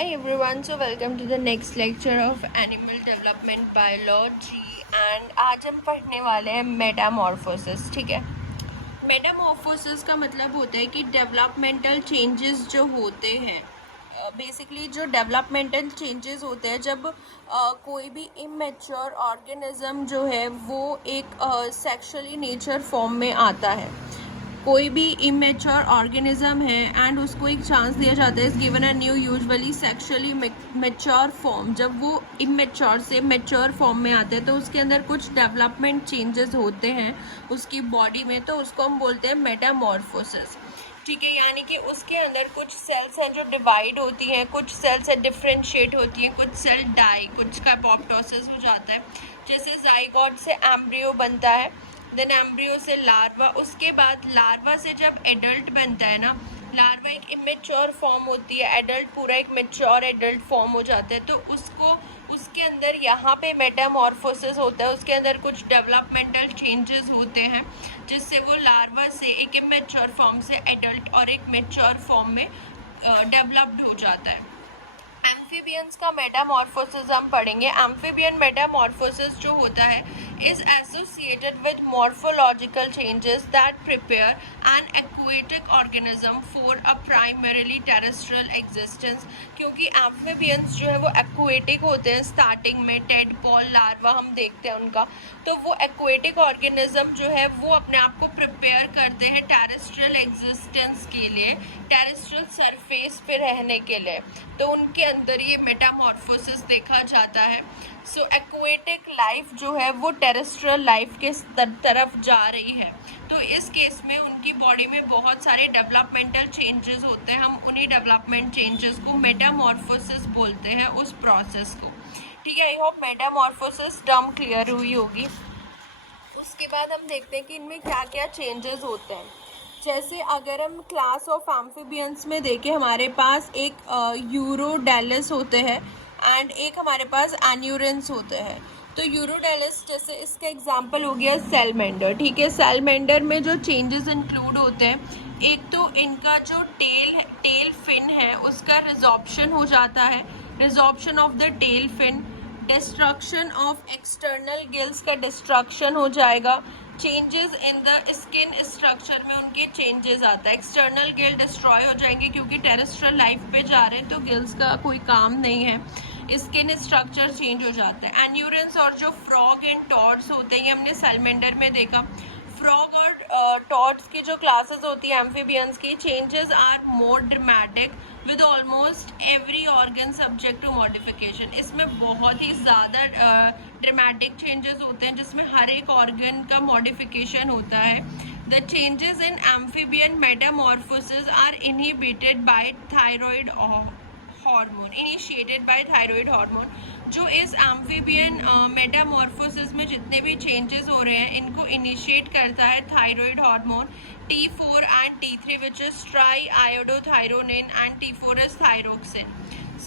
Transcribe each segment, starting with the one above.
Hi everyone, so welcome to the next lecture of Animal Development Biology and आज हम पढ़ने वाले हैं मेटामॉर्फोसिस। ठीक है, मेटामॉर्फोसिस का मतलब होता है कि डेवलपमेंटल चेंजेस जो होते हैं, बेसिकली जो डेवलपमेंटल चेंजेस होते हैं जब कोई भी इमेच्योर ऑर्गेनिज्म जो है वो एक सेक्सुअली नेचर फॉर्म में आता है। कोई भी इमेच्योर ऑर्गेनिज्म है एंड उसको एक चांस दिया जाता है, is given a new usually sexually mature form. जब वो इमेच्योर से मेच्योर फॉर्म में आते हैं तो उसके अंदर कुछ डेवलपमेंट चेंजेस होते हैं उसकी बॉडी में, तो उसको हम बोलते हैं मेटामॉर्फोसिस। ठीक है, यानी कि उसके अंदर कुछ सेल्स हैं जो डिवाइड होती हैं, कुछ सेल्स है डिफ्रेंशिएट होती हैं, कुछ सेल डाई, कुछ का अपॉप्टोसिस हो जाता है। जैसे जाइगोट से एम्ब्रियो बनता है, देन एम्ब्रियो से लार्वा, उसके बाद लार्वा से जब एडल्ट बनता है ना, लार्वा एक इमेच्योर फॉर्म होती है, एडल्ट पूरा एक मेच्योर एडल्ट फॉर्म हो जाता है, तो उसको उसके अंदर यहाँ पे मेटामॉर्फोसिस होता है, उसके अंदर कुछ डेवलपमेंटल चेंजेस होते हैं जिससे वो लार्वा से एक इमेच्योर फॉर्म से एडल्ट और एक मेच्योर फॉर्म में डेवलप्ड हो जाता है। एम्फीबियंस का मेटामॉर्फोसिस हम पढ़ेंगे। एम्फीबियन मेटामॉर्फोसिस जो होता है is associated with morphological changes that prepare an aquatic organism for a primarily terrestrial existence. क्योंकि एम्फीबियंस जो है वो एक्वेटिक होते हैं, स्टार्टिंग में टेडपॉल लार्वा हम देखते हैं उनका, तो वो एक्वेटिक ऑर्गेनिज्म जो है वो अपने आप को प्रिपेयर करते हैं टेरेस्ट्रियल एग्जिस्टेंस के लिए, टेरेस्ट्रियल सरफेस पे रहने के लिए, तो उनके अंदर ये मेटामॉर्फोसिस देखा जाता है। सो एक्वेटिक लाइफ जो है वो टेरेस्ट्रियल लाइफ के तरफ जा रही है, तो इस केस में उनकी बॉडी में बहुत सारे डेवलपमेंटल चेंजेस होते हैं। हम उन्हीं डेवलपमेंट चेंजेस को मेटामॉर्फोसिस बोलते हैं, उस प्रोसेस को। ठीक है, I hope Metamorphosis term clear हुई होगी। उसके बाद हम देखते हैं कि इनमें क्या क्या चेंजेस होते हैं। जैसे अगर हम क्लास ऑफ एम्फीबियंस में देखें, हमारे पास एक यूरोडेलिस होते हैं एंड एक हमारे पास एन्यूरेंस होते हैं। तो यूरोडेलिस जैसे इसका एग्जांपल हो गया सेलमेंडर। ठीक है, सेलमेंडर में जो चेंजेस इंक्लूड होते हैं, एक तो इनका जो टेल फिन है उसका रिजॉर्प्शन हो जाता है, resorption of the tail fin, destruction of external gills का डिस्ट्रक्शन हो जाएगा, changes in the skin structure में उनके चेंजेस आता है, एक्सटर्नल गिल डिस्ट्रॉय हो जाएंगे क्योंकि टेरेस्ट्रियल लाइफ पे जा रहे हैं तो गिल्स का कोई काम नहीं है, स्किन स्ट्रक्चर चेंज हो जाता है। एन्यूरेंस और जो फ्रॉग एंड टॉड्स होते हैं, ये हमने सैलमेंडर में देखा। फ्रॉग और टॉड्स की जो क्लासेस होती है एम्फीबियंस की, changes are more dramatic with almost every organ subject to modification. इसमें बहुत ही ज़्यादा ड्रामेटिक चेंजेस होते हैं जिसमें हर एक ऑर्गन का मॉडिफिकेशन होता है। The changes in amphibian metamorphosis are inhibited by thyroid hormone, initiated by thyroid hormone. जो इस एम्फीबियन मेटामॉर्फोसिस में जितने भी चेंजेस हो रहे हैं इनको इनिशिएट करता है thyroid hormone T4 and T3 which is try iodothyronine and T4 is thyroxine.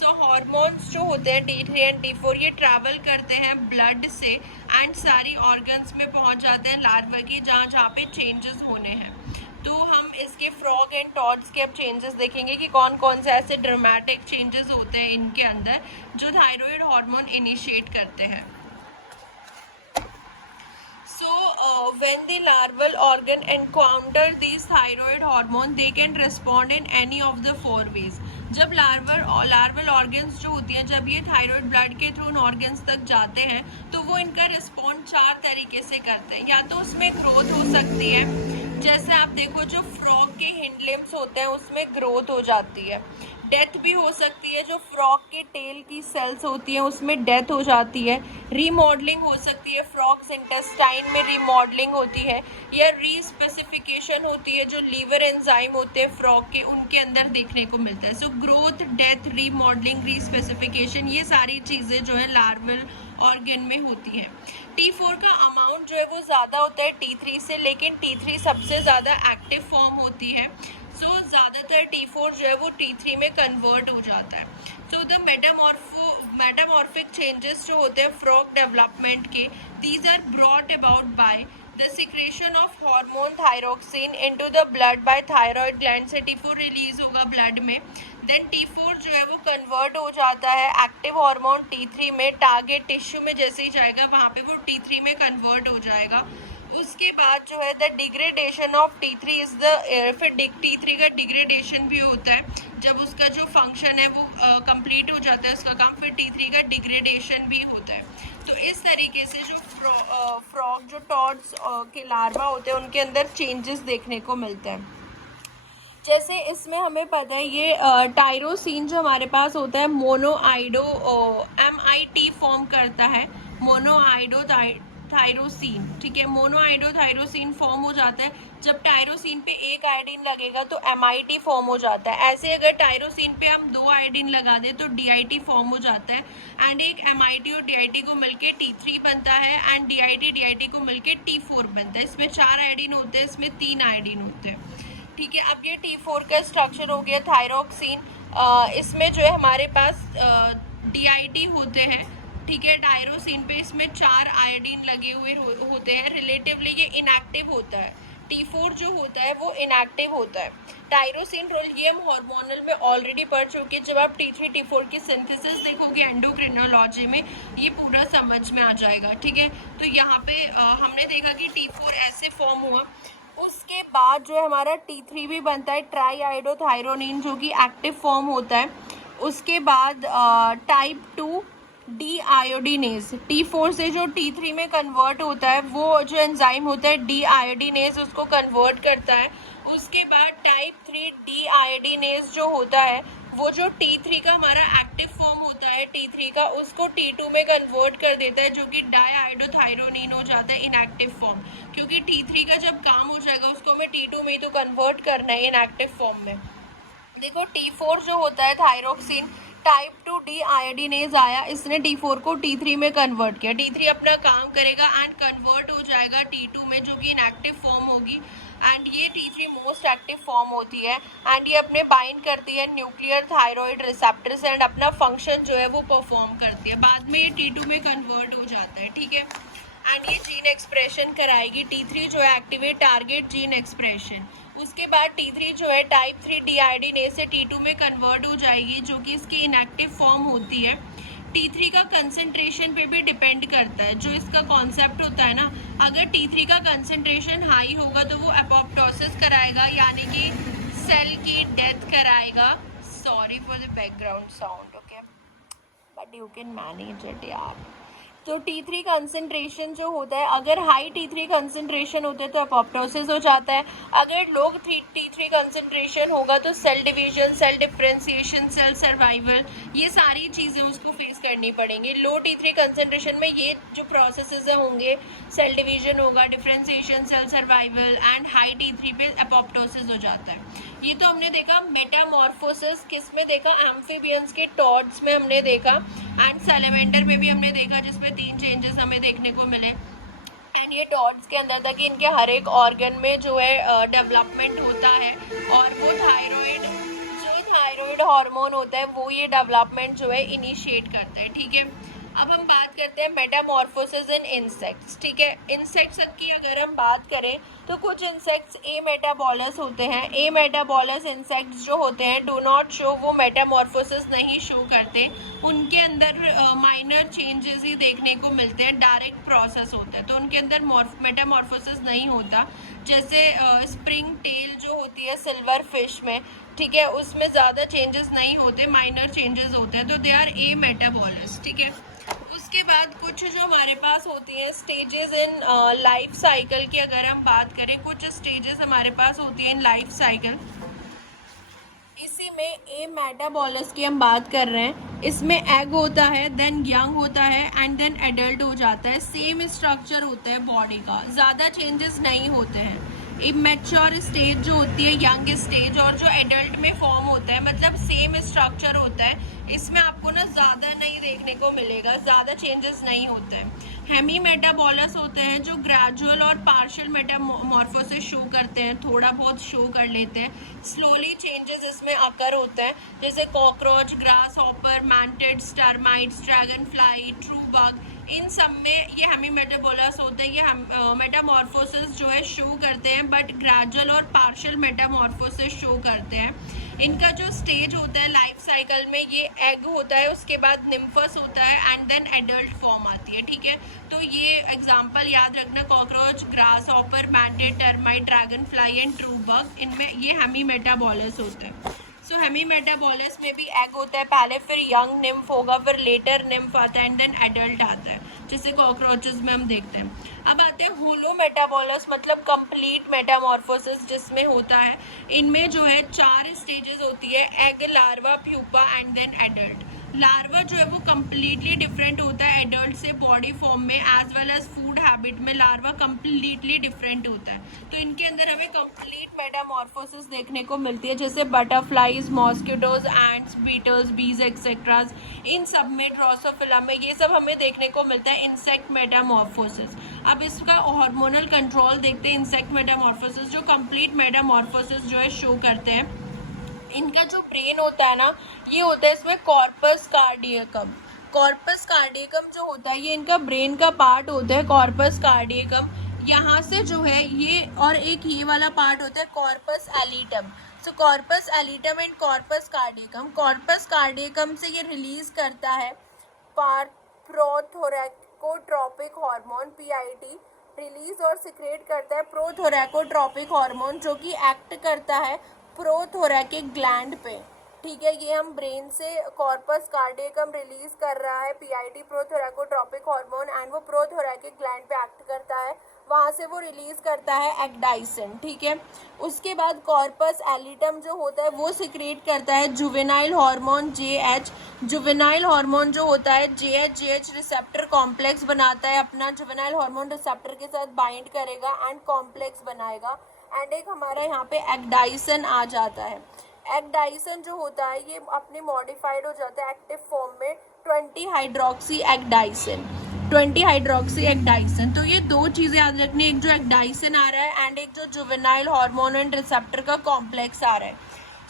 So hormones जो होते हैं T3 एंड T4 ये ट्रैवल करते हैं ब्लड से एंड सारी ऑर्गन्स में पहुंच जाते हैं लार्वा की, जहाँ जहाँ पे चेंजेस होने हैं। तो हम इसके फ्रॉग एंड टॉड्स के अब चेंजेस देखेंगे कि कौन कौन से ऐसे ड्रामेटिक चेंजेस होते हैं इनके अंदर जो थायराइड हार्मोन इनिशिएट करते हैं। So, when the larval organ encounter these thyroid hormone, they can respond in any of the four ways. जब लार्वल ऑर्गन्स जो होती हैं, जब ये थायराइड ब्लड के थ्रू उन ऑर्गन्स तक जाते हैं तो वो इनका रिस्पॉन्ड 4 तरीके से करते हैं। या तो उसमें ग्रोथ हो सकती है, जैसे आप देखो जो फ्रॉग के हिंड लिम्स होते हैं उसमें ग्रोथ हो जाती है। डेथ भी हो सकती है, जो फ्रॉग के टेल की सेल्स होती हैं उसमें डेथ हो जाती है। रीमॉडलिंग हो सकती है, फ्रॉग्स इंटेस्टाइन में रीमॉडलिंग होती है, या रीस्पेसिफिकेशन होती है, जो लीवर एंजाइम होते हैं फ्रॉग के उनके अंदर देखने को मिलता है। सो ग्रोथ, डेथ, रीमॉडलिंग, रीस्पेसिफिकेशन, ये सारी चीज़ें जो है लार्वल ऑर्गन में होती है। T4 का अमाउंट जो है वो ज़्यादा होता है T3 से, लेकिन T3 सबसे ज़्यादा एक्टिव फॉर्म होती है। सो ज़्यादातर T4 जो है वो T3 में कन्वर्ट हो जाता है। सो द मेटामॉर्फिक चेंजेस जो होते हैं फ्रॉग डेवलपमेंट के, these are brought about by the secretion of hormone thyroxine into the blood by thyroid gland से T4 रिलीज होगा ब्लड में, देन T4 जो है वो कन्वर्ट हो जाता है एक्टिव हार्मोन T3 में, टारगेट टिश्यू में जैसे ही जाएगा वहाँ पे वो T3 में कन्वर्ट हो जाएगा। उसके बाद जो है the degradation of T3 is the, फिर T3 का डिग्रेडेशन भी होता है जब उसका जो फंक्शन है वो कंप्लीट हो जाता है उसका काम, फिर T3 का डिग्रेडेशन भी होता है। तो इस तरीके से जो फ्रॉग जो टॉड्स के लार्वा होते हैं उनके अंदर चेंजेस देखने को मिलते हैं। जैसे इसमें हमें पता है ये टायरोसिन जो हमारे पास होता है मोनोआइडो MIT फॉर्म करता है, मोनोआइडो थायरोसिन, ठीक है, मोनोआइडो थायरोसिन फॉर्म हो जाता है। जब टायरोसिन पे एक आयोडीन लगेगा तो MIT फॉर्म हो जाता है। ऐसे अगर टायरोसिन पे हम 2 आयोडीन लगा दें तो DIT फॉर्म हो जाता है एंड एक MIT और DIT को मिलके T3 बनता है एंड DIT को मिलके T4 बनता है। इसमें 4 आयोडीन होते हैं, इसमें 3 आयोडीन होते हैं, ठीक है। अब ये T4 का स्ट्रक्चर हो गया थायरोक्सिन। इसमें जो है हमारे पास DIT होते हैं, ठीक है, टायरोसिन पे इसमें 4 आयोडीन लगे हुए होते हैं। रिलेटिवली ये इनएक्टिव होता है। T4 जो होता है वो इनएक्टिव होता है। टायरोसिन रोल ये हम हार्मोनल में ऑलरेडी पढ़ चुके हैं। जब आप T3 T4 की सिंथेसिस देखोगे एंडोक्रिनोलॉजी में ये पूरा समझ में आ जाएगा, ठीक है। तो यहाँ पे हमने देखा कि T4 ऐसे फॉर्म हुआ। उसके बाद जो है हमारा T3 भी बनता है, ट्राई आयोडोथायरोनिन, जो कि एक्टिव फॉर्म होता है। उसके बाद टाइप 2 डी आयोडीनेज, T4 से जो T3 में कन्वर्ट होता है वो जो एंजाइम होता है डी आयोडीनेज उसको कन्वर्ट करता है। उसके बाद टाइप 3 डी आयोडीनेज जो होता है वो जो T3 का हमारा एक्टिव फॉर्म होता है T3 का, उसको T2 में कन्वर्ट कर देता है, जो कि डाईआयोडोथायरोनिन हो जाता है इनएक्टिव फॉर्म। क्योंकि T3 का जब काम हो जाएगा उसको हमें T2 में तो कन्वर्ट करना है इनएक्टिव फॉर्म में। देखो T4 जो होता है थायरोक्सिन, टाइप 2 डी आयोडीनेज आया, इसने T4 को T3 में कन्वर्ट किया। T3 अपना काम करेगा एंड कन्वर्ट हो जाएगा T2 में, जो कि इनएक्टिव फॉर्म होगी एंड ये T3 मोस्ट एक्टिव फॉर्म होती है एंड ये अपने बाइंड करती है न्यूक्लियर थायराइड रिसेप्टर्स एंड अपना फंक्शन जो है वो परफॉर्म करती है। बाद में ये T2 में कन्वर्ट हो जाता है, ठीक है, एंड ये जीन एक्सप्रेशन कराएगी। T3 जो है एक्टिवेट टारगेट जीन एक्सप्रेशन। उसके बाद T3 जो है टाइप 3 डीआयोडीनेज से T2 में कन्वर्ट हो जाएगी, जो कि इसकी इनएक्टिव फॉर्म होती है। T3 का कंसंट्रेशन पे भी डिपेंड करता है। जो इसका कॉन्सेप्ट होता है ना, अगर T3 का कंसंट्रेशन हाई होगा तो वो एपोप्टोसिस कराएगा, यानी कि सेल की डेथ कराएगा। Sorry for the background sound, okay, but you can manage it यार। तो T3 कंसंट्रेशन जो होता है, अगर हाई T3 कंसंट्रेशन होते हैं तो एपोप्टोसिस हो जाता है। अगर लो T3 कंसंट्रेशन होगा तो cell division, cell differentiation, cell survival, ये सारी चीज़ें उसको फेस करनी पड़ेंगी। लो T3 कंसंट्रेशन में ये जो प्रोसेसेस होंगे, सेल डिवीजन होगा, differentiation, cell survival and high T3 पे एपोप्टोसिस हो जाता है। ये तो हमने देखा मेटामॉर्फोसिस, किस में देखा, एम्फीबियंस के टॉड्स में हमने देखा एंड सैलेमेंडर में भी हमने देखा, जिसमें 3 चेंजेस हमें देखने को मिले। एंड ये टॉड्स के अंदर था कि इनके हर एक ऑर्गन में जो है डेवलपमेंट होता है और वो थायराइड हार्मोन होता है वो ये डेवलपमेंट जो है इनिशिएट करता है, ठीक है। अब हम बात करते हैं मेटामॉर्फोसिस इन इंसेक्ट्स, ठीक है। इंसेक्ट्स की अगर हम बात करें तो कुछ इंसेक्ट्स ए मेटाबॉलस होते हैं। ए मेटाबॉलस इंसेक्ट्स जो होते हैं डू नॉट शो, वो मेटामॉर्फोसिस नहीं शो करते, उनके अंदर माइनर चेंजेस ही देखने को मिलते हैं, डायरेक्ट प्रोसेस होता है, तो उनके अंदर मेटामॉर्फोसिस नहीं होता। जैसे स्प्रिंग टेल जो होती है सिल्वर फिश में, ठीक है, उसमें ज़्यादा चेंजेस नहीं होते, माइनर चेंजेस होते हैं, तो दे आर ए मेटाबॉलस, ठीक है। उसके बाद कुछ जो हमारे पास होती हैं स्टेजेस इन लाइफ साइकिल की अगर हम बात करें, कुछ स्टेजेस हमारे पास होती हैं इन लाइफ साइकिल। इसी में ए मेटाबॉलस की हम बात कर रहे हैं। इसमें एग होता है, देन यंग होता है एंड देन एडल्ट हो जाता है। सेम स्ट्रक्चर होता है बॉडी का, ज़्यादा चेंजेस नहीं होते हैं। इमेच्योर स्टेज जो होती है, यंग स्टेज, और जो एडल्ट में फॉर्म होता है, मतलब सेम स्ट्रक्चर होता है। इसमें आपको ना ज़्यादा नहीं देखने को मिलेगा, ज़्यादा चेंजेस नहीं होते हैं। हेमी मेटाबॉलस होते हैं जो ग्रेजुअल और पार्शियल मेटामॉर्फोसिस शो करते हैं, थोड़ा बहुत शो कर लेते हैं। स्लोली चेंजेस इसमें अकर होते हैं, जैसे cockroach, grasshopper, mantids, termites, dragonfly, true bug, इन सब में ये हेमी मेटाबॉलस होते हैं। ये मेटामॉर्फोसिस जो है शो करते हैं, बट ग्रेजुअल और पार्शियल मेटामॉर्फोसिस शो करते हैं। इनका जो स्टेज होता है लाइफ साइकिल में, ये एग होता है, उसके बाद निम्फस होता है एंड देन एडल्ट फॉर्म आती है, ठीक है। तो ये एग्जांपल याद रखना, cockroach, grasshopper, mantid, termite, dragonfly and true bug, इनमें ये हेमी मेटाबॉलिस होते हैं। सो हेमी मेटाबॉलिस में भी एग होता है पहले, फिर यंग निम्फ होगा, फिर लेटर निम्फ आता है एंड देन एडल्ट आता है, जैसे कॉकरोचेस में हम देखते हैं। अब आते हैं होलो मेटाबॉलिस, मतलब कंप्लीट मेटामॉर्फोसिस जिसमें होता है, इनमें जो है 4 स्टेजेस होती है, egg, larva, pupa and then adult. Larva जो है वो कम्प्लीटली डिफरेंट होता है एडल्ट से बॉडी फॉर्म में, as well as food habit में लार्वा कम्प्लीटली डिफरेंट होता है। तो इनके अंदर हमें कंप्लीट मेटामॉर्फोसिस देखने को मिलती है, जैसे बटरफ्लाईज, मॉस्किटोज, एंट्स, बीटल्स, बीज एक्सेट्राज, इन सब में, ड्रोसोफिला में, ये सब हमें देखने को मिलता है इंसेक्ट मेटामॉर्फोसिस। अब इसका हार्मोनल कंट्रोल देखते हैं इंसेक्ट मेटामॉर्फोसिस, जो कंप्लीट मेटामॉर्फोसिस जो है शो करते हैं। इनका जो ब्रेन होता है ना, ये होता है इसमें कॉर्पस कार्डियकम। कॉर्पस कार्डियकम जो होता है ये इनका ब्रेन का पार्ट होता है, कॉर्पस कार्डियकम। यहाँ से जो है ये, और एक ये वाला पार्ट होता है corpus allatum. So corpus allatum and corpus cardiacum, corpus cardiacum से ये रिलीज करता है प्रोथोरैकोट्रोपिक हार्मोन पीआईटी, रिलीज और सिक्रेट करता है प्रोथोरैकोट्रोपिक हार्मोन, जो कि एक्ट करता है प्रोथोरैकिक ग्लैंड पे, ठीक है। ये हम ब्रेन से कॉर्पस कार्डियकम रिलीज कर रहा है पीआईटी, प्रोथोरैकोट्रोपिक हार्मोन, एंड वो प्रोथोरैकिक ग्लैंड पे एक्ट करता है, वहाँ से वो रिलीज करता है एक्डाइसिन, ठीक है। उसके बाद कॉर्पस एलिटम जो होता है वो सिक्रेट करता है juvenile hormone JH. Juvenile hormone जो होता है जेएच रिसेप्टर कॉम्प्लेक्स बनाता है अपना, जुवेनाइल हार्मोन रिसेप्टर के साथ बाइंड करेगा एंड कॉम्प्लेक्स बनाएगा, एंड एक हमारा यहाँ पे एक्डाइसन आ जाता है। एक्डाइसन जो होता है ये अपने मॉडिफाइड हो जाता है एक्टिव फॉर्म में 20 हाइड्रोक्सी एक्डाइसन, 20 हाइड्रोक्सी एक्डाइसन। तो ये 2 चीज़ें याद रखनी, एक जो एक्डाइसन आ रहा है एंड एक जो जुवेनाइल हार्मोन एंड रिसेप्टर का कॉम्प्लेक्स आ रहा है।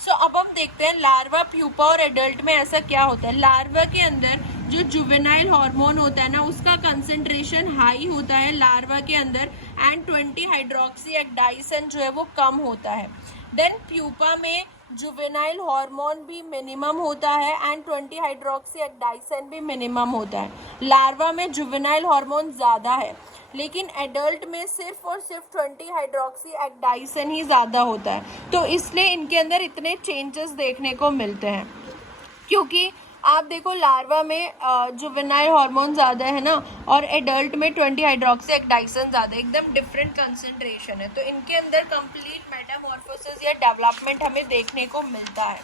सो अब हम देखते हैं लार्वा, प्यूपा और एडल्ट में ऐसा क्या होता है। लार्वा के अंदर जो जुवेनाइल हार्मोन होता है ना, उसका कंसंट्रेशन हाई होता है लार्वा के अंदर, एंड 20 हाइड्रोक्सी एक्डाइसन जो है वो कम होता है। देन प्यूपा में जुवेनाइल हार्मोन भी मिनिमम होता है एंड 20 हाइड्रोक्सी एक्डाइसन भी मिनिमम होता है। लार्वा में जुवेनाइल हार्मोन ज़्यादा है, लेकिन एडल्ट में सिर्फ और सिर्फ 20 हाइड्रोक्सी एक्डाइसन ही ज़्यादा होता है। तो इसलिए इनके अंदर इतने चेंजेस देखने को मिलते हैं, क्योंकि आप देखो लार्वा में जुवेनाइल हार्मोन ज़्यादा है ना, और एडल्ट में 20 हाइड्रोक्सी एक्डाइसन ज़्यादा, एकदम डिफरेंट कंसंट्रेशन है। तो इनके अंदर कंप्लीट मेटामॉर्फोसिस या डेवलपमेंट हमें देखने को मिलता है,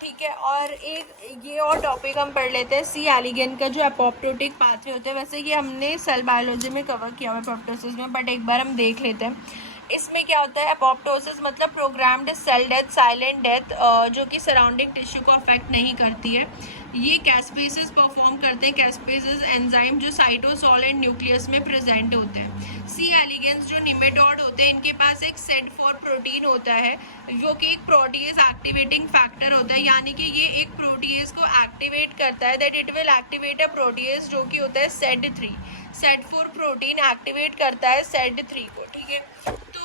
ठीक है। और एक ये और टॉपिक हम पढ़ लेते हैं, सी एलिगेंस का जो एपोप्टोटिक पाथवे होते हैं। वैसे ये हमने सेल बायोलॉजी में कवर किया हुआ है एपोप्टोसिस में, बट एक बार हम देख लेते हैं। इसमें क्या होता है, एपोप्टोसिस मतलब programmed cell death, silent death, जो कि सराउंडिंग टिश्यू को अफेक्ट नहीं करती है। ये कैस्पेसिस परफॉर्म करते हैं, कैस्पेसिस एंजाइम जो साइटोसॉल एंड न्यूक्लियस में प्रेजेंट होते हैं। सी एलिगेंस जो निमेटोड होते हैं, इनके पास एक सेड4 प्रोटीन होता है, जो कि एक प्रोटीएज एक्टिवेटिंग फैक्टर होता है, यानी कि ये एक प्रोटीएज को एक्टिवेट करता है, that it will activate a protease जो कि होता है सेड3। सेड4 प्रोटीन एक्टिवेट करता है सेड3 को, ठीक है। तो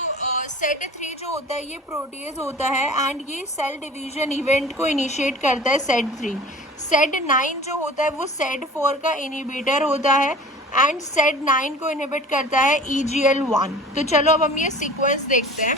सेड3 जो होता है ये प्रोटीएज होता है एंड ये सेल डिवीजन इवेंट को इनिशिएट करता है सेड3। सेड9 जो होता है वो सेड4 का इनिबिटर होता है एंड सेड9 को इनहिबिट करता है EGL1। तो चलो अब हम ये सीक्वेंस देखते हैं।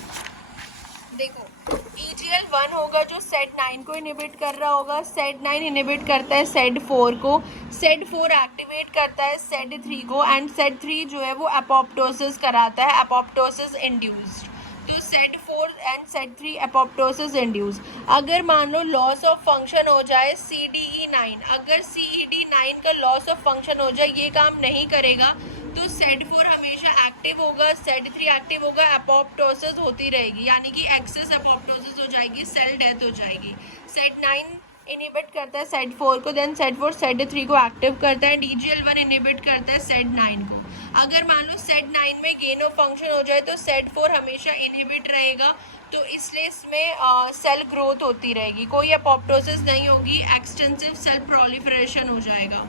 देखो EGL1 होगा जो सेड9 को इनहिबिट कर रहा होगा, सेड9 इनहिबिट करता है सेड4 को, सेड4 एक्टिवेट करता है सेड3 को, एंड सेड3 जो है वो एपोप्टोसिस कराता है, एपोप्टोसिस इंड्यूस्ड। तो सेड4 एंड सेड3 एपोप्टोसिस इंड्यूस। अगर मान लो लॉस ऑफ फंक्शन हो जाए CDE9, अगर CED9 का लॉस ऑफ फंक्शन हो जाए, ये काम नहीं करेगा, तो सेड4 हमेशा एक्टिव होगा, सेड3 एक्टिव होगा, एपोप्टोसिस होती रहेगी, यानी कि एक्सेस एपोप्टोसिस हो जाएगी, सेल डेथ हो जाएगी। सेड9 इनहिबिट करता है सेड4 को, देन सेड4 सेड3 को एक्टिव करता है, EGL1 इनहिबिट करता है सेड9 को। अगर मान लो सेड9 में गेन ऑफ फंक्शन हो जाए तो सेड4 हमेशा इनहिबिट रहेगा, तो इसलिए इसमें सेल ग्रोथ होती रहेगी, कोई एपोप्टोसिस नहीं होगी, एक्सटेंसिव सेल प्रोलिफरेशन हो जाएगा।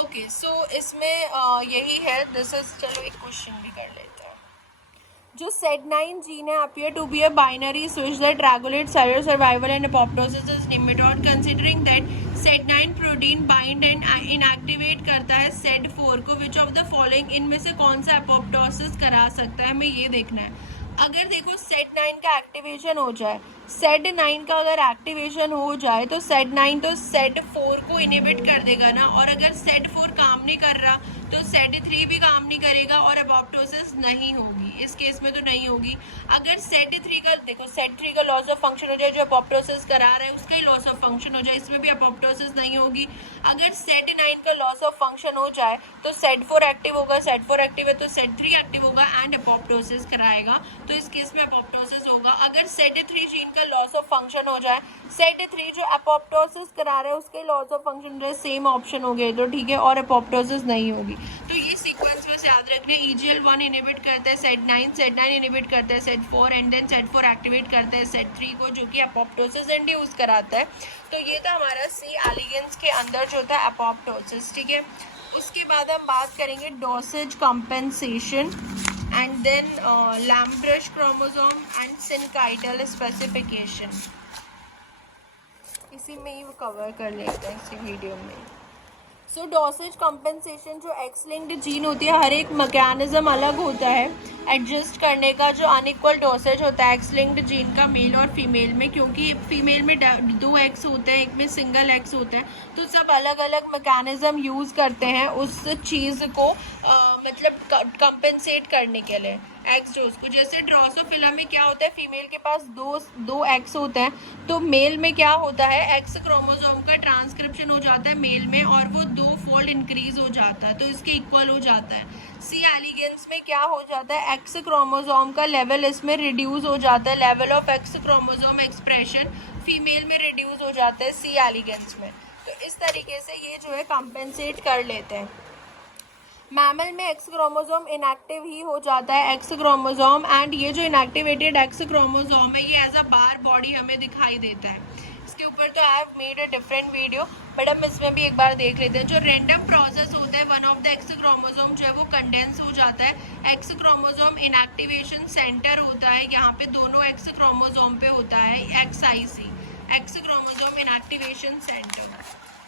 ओके, सो इसमें यही है, दिस इज। चलो एक क्वेश्चन भी कर लेते हैं। जो SED9 जीन है appear to be a binary switch that regulates cellular survival and apoptosis is nematode. Considering that SED9 protein bind and inactivate करता है SED4 को, विच ऑफ द फॉलोइंग इनमें से कौन सा अपोप्टोसिस करा सकता है, हमें ये देखना है। अगर देखो SED9 का एक्टिवेशन हो जाए, SED9 का अगर एक्टिवेशन हो जाए तो SED9 तो SED4 को इनिबिट कर देगा ना, और अगर SED4 काम नहीं कर रहा तो SED3 भी काम नहीं करेगा और अपोप्टोसिस नहीं होगी, इस केस में तो नहीं होगी। अगर SED3 का देखो SED3 का लॉस ऑफ फंक्शन हो जाए, जो अपोप्टोसिस करा रहा है उसका ही लॉस ऑफ फंक्शन हो जाए, इसमें भी अपोप्टोसिस नहीं होगी। अगर SED9 का लॉस ऑफ फंक्शन हो जाए तो SED4 एक्टिव होगा, SED4 एक्टिव है तो SED3 एक्टिव होगा एंड अपोप्टोसिस कराएगा, तो इस केस में अपोप्टोसिस होगा। अगर SED3 जीन का लॉस ऑफ फंक्शन हो जाए, SED3 जो अपोप्टोसिस करा रहा है उसके लॉस ऑफ फंक्शन जो सेम ऑप्शन हो गए तो ठीक है, और अपोप्टोसिस नहीं होगी। तो ये सीक्वेंस में याद रखना, EGL1 इनिबिट करता है SED9, SED9 इनिबिट करता है SED4 and then SED4 activate करता है SED3 को, जो कि अपोप्टोसिस इंड्यूस कराता है। तो ये था हमारा C एलिगेंस के अंदर जो था अपोप्टोसिस, ठीक है। उसके बाद हम बात करेंगे dosage compensation and then lampbrush chromosome and syncytial specification, इसी में ही कवर कर लेते हैं इसी वीडियो में। सो डोसेज कंपेंसेशन, जो एक्स लिंक्ड जीन होती है, हर एक मैकेनिज्म अलग होता है एडजस्ट करने का। जो अनइक्वल डोसेज होता है एक्स लिंक्ड जीन का मेल और फीमेल में, क्योंकि फीमेल में 2 एक्स होते हैं, एक में सिंगल एक्स होता है, तो सब अलग अलग मैकेनिज्म यूज़ करते हैं उस चीज़ को मतलब कंपेंसेट करने के लिए एक्स डोज को। जैसे ड्रोसोफिला में क्या होता है, फीमेल के पास दो एक्स होते हैं, तो मेल में क्या होता है, एक्स क्रोमोसोम का ट्रांसक्रिप्शन हो जाता है मेल में और वो 2 फोल्ड इंक्रीज हो जाता है, तो इसके इक्वल हो जाता है। सी एलिगेंस में क्या हो जाता है, एक्स क्रोमोसोम का लेवल इसमें रिड्यूस हो जाता है, level of x chromosome expression female में रिड्यूस हो जाता है सी एलिगेंस में। तो इस तरीके से ये जो है कंपेंसेट कर लेते हैं। मैमल में एक्स क्रोमोसोम इनएक्टिव ही हो जाता है एक्स क्रोमोसोम, एंड ये जो इनएक्टिवेटेड एक्स क्रोमोसोम है ये एज अ बार बॉडी हमें दिखाई देता है। इसके ऊपर तो I have made a different video, but हम इसमें भी एक बार देख लेते हैं। जो रैंडम प्रोसेस होता है, one of the x chromosome जो है वो कंडेंस हो जाता है। एक्स क्रोमोसोम इनएक्टिवेशन सेंटर होता है, यहाँ पे दोनों एक्स क्रोमोसोम पे होता है XIC, x chromosome inactivation centre.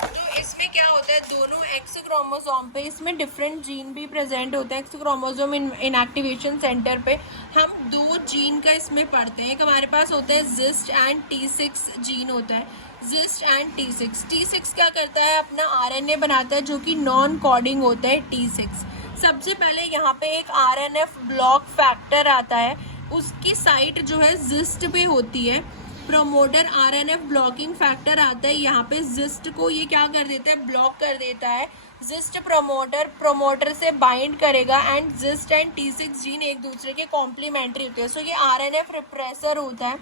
तो इसमें क्या होता है, दोनों एक्स क्रोमोसोम पे इसमें डिफरेंट जीन भी प्रेजेंट होते हैं। एक्स क्रोमोसोम इनएक्टिवेशन सेंटर पे हम 2 जीन का इसमें पढ़ते हैं। एक हमारे पास होता है ZIST एंड T6 जीन होता है, ZIST एंड T6। T6 क्या करता है, अपना RNA बनाता है जो कि नॉन कोडिंग होता है T6। सबसे पहले यहाँ पे एक RNF ब्लॉक फैक्टर आता है, उसकी साइट जो है ZIST पे होती है। प्रोमोटर RNF ब्लॉकिंग फैक्टर आता है यहाँ पे, ZIST को ये क्या कर देता है, ब्लॉक कर देता है। ZIST प्रोमोटर से बाइंड करेगा and ZIST and T6 gene एक दूसरे के कॉम्प्लीमेंट्री होते हैं। सो ये RNF रिप्रेसर होता है,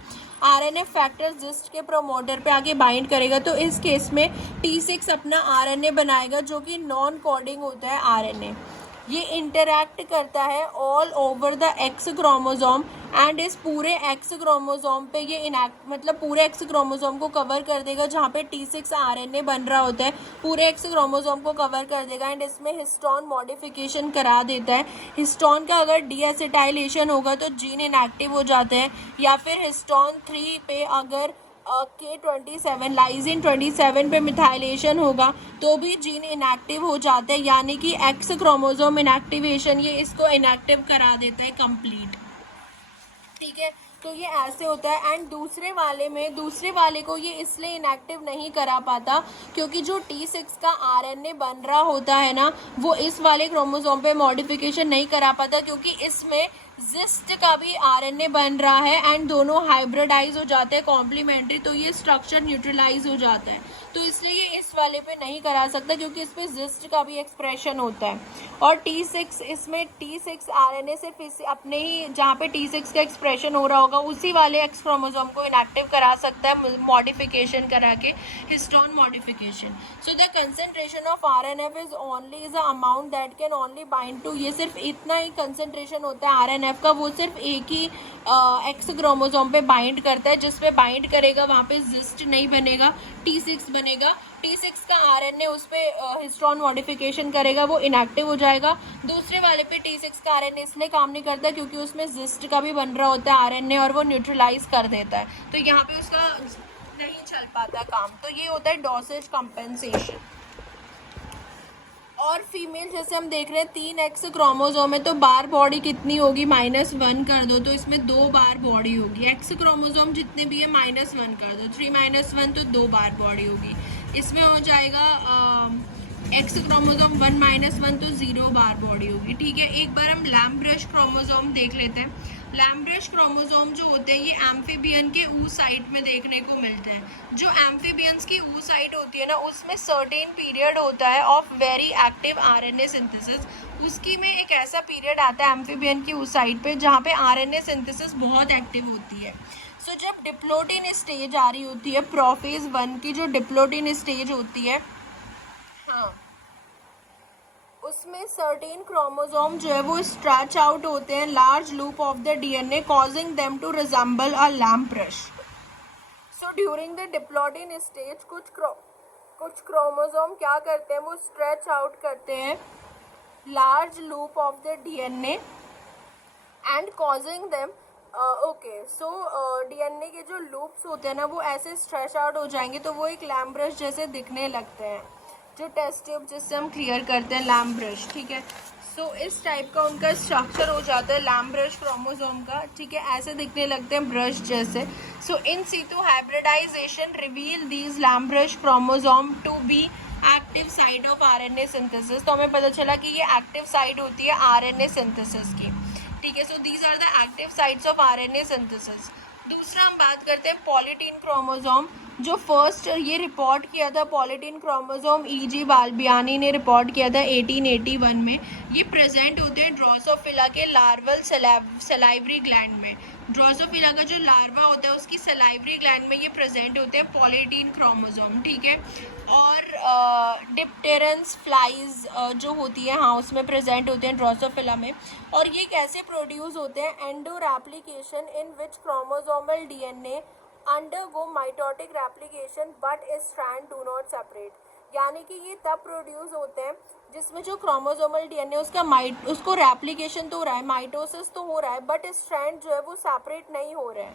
RNF फैक्टर ZIST के प्रोमोटर पे आके बाइंड करेगा, तो इस केस में T6 अपना RNA बनाएगा जो कि नॉन कोडिंग होता है RNA। ये इंटरैक्ट करता है all over the x chromosome and इस पूरे एक्स क्रोमोसोम पे ये मतलब पूरे एक्स क्रोमोसोम को कवर कर देगा। जहाँ पे T6 RNA बन रहा होता है पूरे एक्स क्रोमोसोम को कवर कर देगा एंड इसमें हिस्टोन मॉडिफिकेशन करा देता है। हिस्टोन का अगर डीएसिटाइलेशन होगा तो जीन इनएक्टिव हो जाते हैं, या फिर हिस्टोन 3 पे अगर K27 लाइसिन 27 पे मिथाइलेशन होगा तो भी जीन इनएक्टिव हो जाता है, यानी कि एक्स क्रोमोसोम इनएक्टिवेशन ये इसको इनएक्टिव करा देता है कंप्लीट, ठीक है। तो ये ऐसे होता है। एंड दूसरे वाले को ये इसलिए इनएक्टिव नहीं करा पाता क्योंकि जो T6 का RNA बन रहा होता है ना, वो इस वाले क्रोमोसोम पे मॉडिफिकेशन नहीं करा पाता क्योंकि इसमें ZIST का भी RNA बन रहा है एंड दोनों हाइब्रिडाइज हो जाते हैं कॉम्प्लीमेंट्री, तो ये स्ट्रक्चर न्यूट्रलाइज हो जाता है। तो इसलिए ये इस वाले पे नहीं करा सकता क्योंकि इस पे ZIST का भी एक्सप्रेशन होता है। और T6 इसमें T6 RNA सिर्फ इस अपने ही जहाँ पे T6 का एक्सप्रेशन हो रहा होगा उसी वाले एक्स क्रोमोसोम को इनएक्टिव करा सकता है मॉडिफिकेशन करा के, histone modification. So the concentration of RNF is only is a amount that can only bind to, ये सिर्फ इतना ही कंसंट्रेशन होता है RNF TNF का, वो सिर्फ एक ही एक्स क्रोमोसोम पे बाइंड करता है, जिस पे बाइंड करेगा वहाँ पे जिस्ट नहीं बनेगा, T6 बनेगा। T6 का RNA उस पर हिस्टोन मॉडिफिकेशन करेगा, वो इनएक्टिव हो जाएगा। दूसरे वाले पे T6 का RNA इसलिए काम नहीं करता क्योंकि उसमें जिस्ट का भी बन रहा होता है RNA और वो न्यूट्रलाइज कर देता है, तो यहाँ पे उसका नहीं चल पाता काम। तो ये होता है डोसेज कंपेंसेशन। और फीमेल जैसे हम देख रहे हैं 3 एक्स क्रोमोसोम है, तो बार बॉडी कितनी होगी, -1 कर दो तो इसमें 2 बार बॉडी होगी। एक्स क्रोमोसोम जितने भी है -1 कर दो, 3 - 1 तो 2 बार बॉडी होगी। इसमें हो जाएगा एक्स क्रोमोसोम 1 - 1 तो 0 बार बॉडी होगी। ठीक है, एक बार हम लैम्ब्रश क्रोमोसोम देख लेते हैं। लैम्ब्रश क्रोमोसोम जो होते हैं ये एम्फीबियन के ऊ साइट में देखने को मिलते हैं। जो एम्फीबियंस की ऊ साइट होती है ना, उसमें सर्टेन पीरियड होता है of very active RNA synthesis. उसकी में एक ऐसा पीरियड आता है एम्फीबियन की ऊ साइट पे जहाँ पे RNA सिंथेसिस बहुत एक्टिव होती है। सो जब डिप्लोटिन स्टेज आ रही होती है, प्रोफेज 1 की जो डिप्लोटिन स्टेज होती है, हाँ, उसमें सर्टेन क्रोमोसोम जो है वो स्ट्रेच आउट होते हैं large loop of the DNA causing them to resemble a lamp brush. So during the diploidin stage कुछ क्रोमोसोम क्या करते हैं, वो स्ट्रेच आउट करते हैं large loop of the DNA and causing them DNA के जो लूप्स होते हैं ना वो ऐसे स्ट्रेच आउट हो जाएंगे तो वो एक लैम्प ब्रश जैसे दिखने लगते हैं, जो टेस्ट ट्यूब जिससे हम क्लियर करते हैं लैम्प ब्रश। ठीक है, सो इस टाइप का उनका स्ट्रक्चर हो जाता है लैम्प ब्रश क्रोमोसोम का। ठीक है, ऐसे दिखने लगते हैं ब्रश जैसे। So in situ hybridization reveal these lampbrush chromosome to be active site of RNA synthesis. तो हमें पता चला कि ये एक्टिव साइट होती है RNA सिंथेसिस की। ठीक है, so these are the active sites of RNA synthesis. दूसरा हम बात करते हैं पॉलीटीन क्रोमोसोम। जो फर्स्ट ये रिपोर्ट किया था पॉलीटीन क्रोमोसोम E.G. बाल्बियानी ने रिपोर्ट किया था 1881 में। ये प्रेजेंट होते हैं ड्रोसोफिला के लार्वल सलाइवरी ग्लैंड में। ड्रोसोफिला का जो लार्वा होता है उसकी सलाइवरी ग्लैंड में ये प्रेजेंट होते हैं पॉलीटीन क्रोमोसोम। ठीक है, और डिप्टेरेंस फ्लाइज जो होती है, हाँ, उसमें प्रेजेंट होते हैं ड्रोसोफिला में। और ये कैसे प्रोड्यूस होते हैं, endo replication in which chromosomal DNA undergo mitotic replication but strand do not separate। यानी कि ये तब प्रोड्यूस होते हैं जिसमें जो क्रोमोसोमल DNA उसको रेप्लिकेशन तो हो रहा है, माइटोसिस तो हो रहा है, बट स्ट्रैंड जो है वो सेपरेट नहीं हो रहे हैं।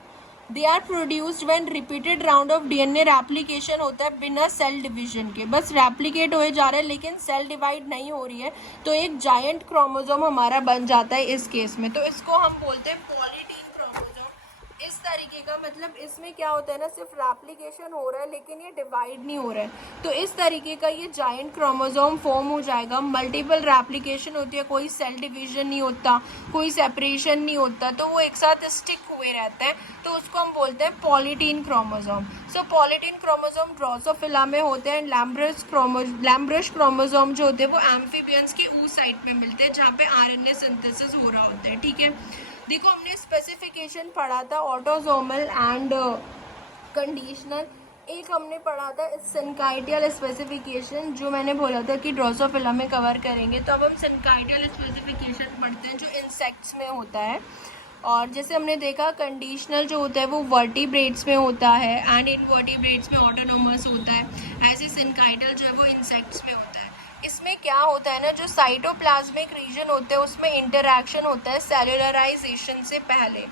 They are produced when repeated round of DNA replication होता है बिना सेल डिवीजन के। बस रेप्लिकेट हुए जा रहे हैं लेकिन सेल डिवाइड नहीं हो रही है, तो एक जायंट क्रोमोसोम हमारा बन जाता है इस केस में। तो इसको हम बोलते हैं पॉलीटीन क्रोमोसोम। इस तरीके का मतलब इसमें क्या होता है ना, सिर्फ रेप्लिकेशन हो रहा है लेकिन ये डिवाइड नहीं हो रहा है। तो इस तरीके का ये जायंट क्रोमोसोम फॉर्म हो जाएगा। मल्टीपल रेप्लिकेशन होती है, कोई सेल डिवीजन नहीं होता, कोई सेपरेशन नहीं होता, तो वो एक साथ स्टिक हुए रहते हैं, तो उसको हम बोलते हैं पॉलीटीन क्रोमोसोम। सो पॉलीटीन क्रोमोसोम ड्रोसोफिला में होते हैं। लैम्ब्रश क्रोमोसोम जो होते हैं वो एम्फीबियंस के ऊ साइट में मिलते हैं जहाँ पे RNA सिंथेसिस हो रहा होता है। ठीक है, देखो हमने स्पेसिफिकेशन पढ़ा था ऑटोसोमल एंड कंडीशनल। एक हमने पढ़ा था सिनकाइटियल स्पेसिफिकेशन, जो मैंने बोला था कि ड्रोसोफिला में कवर करेंगे। तो अब हम सिनकाइटियल स्पेसिफिकेशन पढ़ते हैं जो इंसेक्ट्स में होता है। और जैसे हमने देखा कंडीशनल जो होता है वो वर्टिब्रेट्स में होता है एंड इनवर्टिब्रेट्स में ऑटोनोमस होता है। ऐसे सिनकाइटियल जो है वो इंसेक्ट्स में होता है। इसमें क्या होता है ना, जो साइटोप्लाज्मिक रीजन होते हैं उसमें इंटरैक्शन होता है सेलुलराइजेशन से पहले,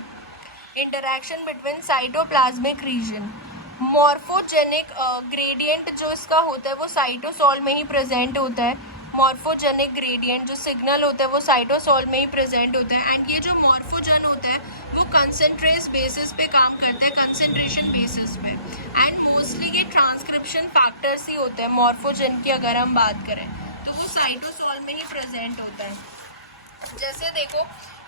interaction between cytoplasmic region. Morphogenic gradient जो इसका होता है वो साइटोसोल में ही प्रेजेंट होता है। मॉर्फोजेनिक ग्रेडियंट जो सिग्नल होता है वो साइटोसोल में ही प्रेजेंट होता है। एंड ये जो मॉर्फोजन होता है वो कंसंट्रेस बेसिस पे काम करता है, कंसंट्रेशन बेसिस पे। एंड मोस्टली ये ट्रांसक्रिप्शन फैक्टर्स ही होते हैं। मॉर्फोजन की अगर हम बात करें तो वो साइटोसोल में ही प्रेजेंट होता है। जैसे देखो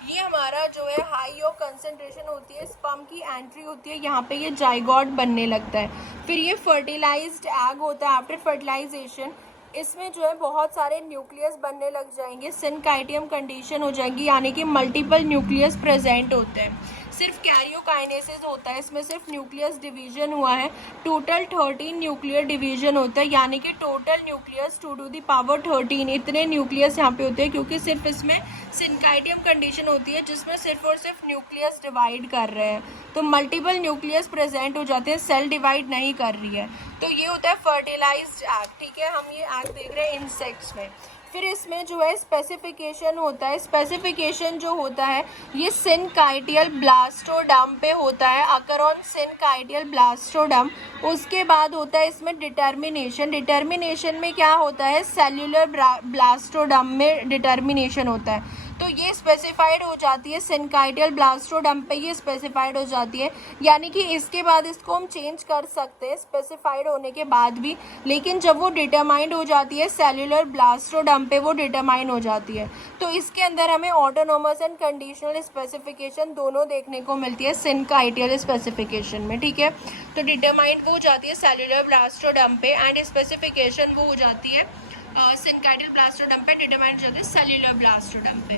ये हमारा जो है हाई ऑफ कंसंट्रेशन होती है, स्पर्म की एंट्री होती है, यहाँ पे ये जाइगोट बनने लगता है। फिर ये फर्टिलाइज्ड एग होता है। आफ्टर फर्टिलाइजेशन इसमें जो है बहुत सारे न्यूक्लियस बनने लग जाएंगे, सिनकाइटियम कंडीशन हो जाएगी, यानी कि मल्टीपल न्यूक्लियस प्रेजेंट होते हैं। सिर्फ कैरियोकाइनेसिस होता है, इसमें सिर्फ न्यूक्लियस डिवीजन हुआ है। टोटल 13 न्यूक्लियर डिवीजन होता है, यानी कि टोटल न्यूक्लियस 2⁻13 इतने न्यूक्लियस यहाँ पे होते हैं, क्योंकि सिर्फ इसमें सिनकाइडियम कंडीशन होती है जिसमें सिर्फ और सिर्फ न्यूक्लियस डिवाइड कर रहे हैं। तो मल्टीपल न्यूक्लियस प्रेजेंट हो जाते हैं, सेल डिवाइड नहीं कर रही है। तो ये होता है फर्टिलाइज्ड एग, ठीक है। हम ये एग देख रहे हैं इंसेक्ट्स में। फिर इसमें जो है स्पेसिफिकेशन होता है, स्पेसिफिकेशन जो होता है ये सिनकाइटियल ब्लास्टोडर्म पे होता है, अकर ऑन सिनकाइटियल ब्लास्टोडर्म। उसके बाद होता है इसमें डिटर्मिनेशन। डिटर्मिनेशन में क्या होता है, सेल्यूलर ब्लास्टोडर्म में डिटर्मिनेशन होता है। तो ये स्पेसिफाइड हो जाती है सिनकाइटियल ब्लास्टोडर्म पे, ये स्पेसिफाइड हो जाती है, यानी कि इसके बाद इसको हम चेंज कर सकते हैं स्पेसिफाइड होने के बाद भी, लेकिन जब वो डिटरमाइंड हो जाती है सेल्यूलर ब्लास्टोडर्म पे, वो डिटरमाइन हो जाती है। तो इसके अंदर हमें ऑटोनोमस एंड कंडीशनल स्पेसिफिकेशन दोनों देखने को मिलती है सिनकाइटियल स्पेसिफिकेशन में, ठीक है। तो डिटरमाइंड वो हो जाती है सेल्यूलर ब्लास्टोडर्म पे एंड स्पेसिफिकेशन वो हो जाती है सिनकाइटियल ब्लास्टोडर्म पे, डिटरमाइंड हो जाती है सेल्यूलर ब्लास्टोडर्म पे।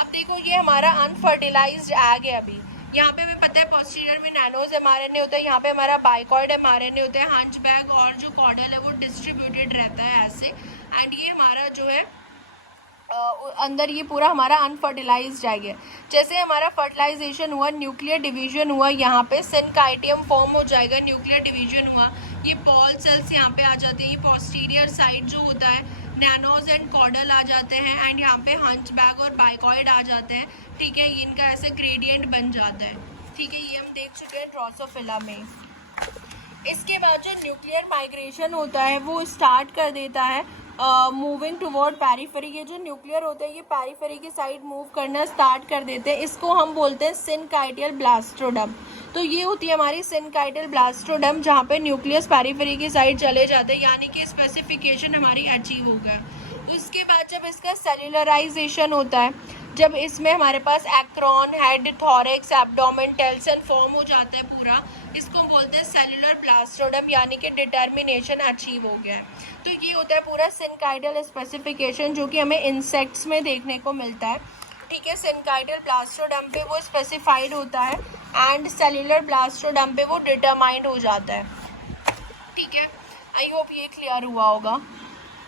अब देखो ये हमारा अनफर्टिलाइज्ड एग है। अभी यहाँ पे हमें पता है पोस्टीरियर में नैनोज एमआरएनए होता है, यहाँ पे हमारा बाइकॉइड एमआरएनए होता है, हंचबैक और जो कॉर्डल है वो डिस्ट्रीब्यूटेड रहता है ऐसे। एंड ये हमारा जो है अंदर ये पूरा हमारा अनफर्टिलाइज्ड एग है। जैसे हमारा फर्टिलाइजेशन हुआ, न्यूक्लियर डिवीजन हुआ, यहाँ पे सिनकाइटियम फॉर्म हो जाएगा, न्यूक्लियर डिवीजन हुआ, ये बॉल सेल्स यहाँ पे आ जाते हैं, ये पोस्टीरियर साइड जो होता है नैनोज एंड कॉर्डल आ जाते हैं, एंड यहाँ पे हंचबैक और बाइकॉइड आ जाते हैं, ठीक है। इनका ऐसे ग्रेडियंट बन जाता है, ठीक है। ये हम देख चुके हैं ड्रोसोफिला में। इसके बाद जो न्यूक्लियर माइग्रेशन होता है वो स्टार्ट कर देता है मूविंग टुवर्ड पेरिफेरी। ये जो न्यूक्लियर होते हैं ये पेरिफेरी की साइड मूव करना स्टार्ट कर देते हैं, इसको हम बोलते हैं सिनकाइटियल ब्लास्टोडर्म। तो ये होती है हमारी सिनकाइटियल ब्लास्टोडर्म, जहाँ पे न्यूक्लियस पेरिफेरी की साइड चले जाते हैं, यानी कि स्पेसिफिकेशन हमारी अचीव हो गया। उसके बाद जब इसका सेल्यूलराइजेशन होता है, जब इसमें हमारे पास acron, head, thorax, abdomen, telson form हो जाता है पूरा, इसको बोलते हैं सेल्यूलर ब्लास्टोडर्म, यानी कि डिटर्मिनेशन अचीव हो गया है। तो ये होता है पूरा सिनकाइटियल स्पेसिफिकेशन, जो कि हमें इंसेक्ट्स में देखने को मिलता है, ठीक है। सिनकाइटियल ब्लास्टोडर्म पे वो स्पेसिफाइड होता है एंड सेल्यूलर ब्लास्टोडर्म पे वो डिटरमाइंड हो जाता है, ठीक है। आई होप ये क्लियर हुआ होगा।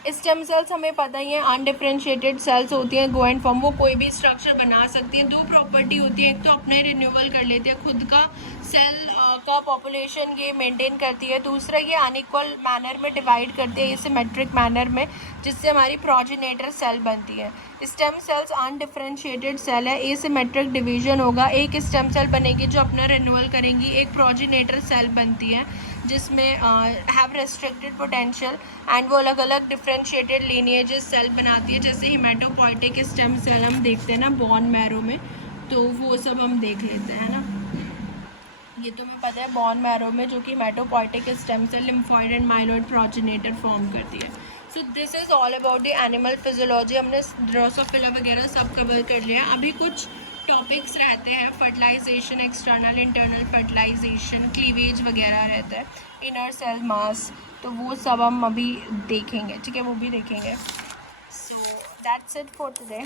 स्टेम सेल्स हमें पता ही है अनडिफरेंशिएटेड सेल्स होती हैं, गो एंड फॉर्म, वो कोई भी स्ट्रक्चर बना सकती हैं। दो प्रॉपर्टी होती है, एक तो अपने रिन्यूअल कर लेती है, खुद का सेल का पॉपुलेशन ये मेंटेन करती है, दूसरा ये अनइक्वल मैनर में डिवाइड करती है, सिमेट्रिक मैनर में, जिससे हमारी प्रोजेनेटर सेल बनती है। स्टेम सेल्स अनडिफरेंशिएटेड सेल है, एसिमेट्रिक डिवीजन होगा, एक स्टेम सेल बनेगी जो अपना रिन्यूअल करेंगी, एक प्रोजेनेटर सेल बनती है जिसमें हैव रेस्ट्रिक्टेड पोटेंशियल एंड वो अलग अलग डिफरेंशिएटेड लीनिएजेस सेल बनाती है। जैसे हिमेटोपोइटिक स्टेम सेल हम देखते हैं ना बोन मैरो में, तो वो सब हम देख लेते हैं ना। ये तो हमें पता है बोन मैरो में, जो कि haematopoietic stem cell lymphoid and myeloid progenitor form करती है। So this is all about the animal physiology. हमने ड्रोसोफिला वगैरह सब कवर कर लिया। अभी कुछ टॉपिक्स रहते हैं, fertilisation, external internal fertilisation, cleavage वगैरह रहता है, इनर सेल मास, तो वो सब हम अभी देखेंगे, ठीक है, वो भी देखेंगे। So that's it for today.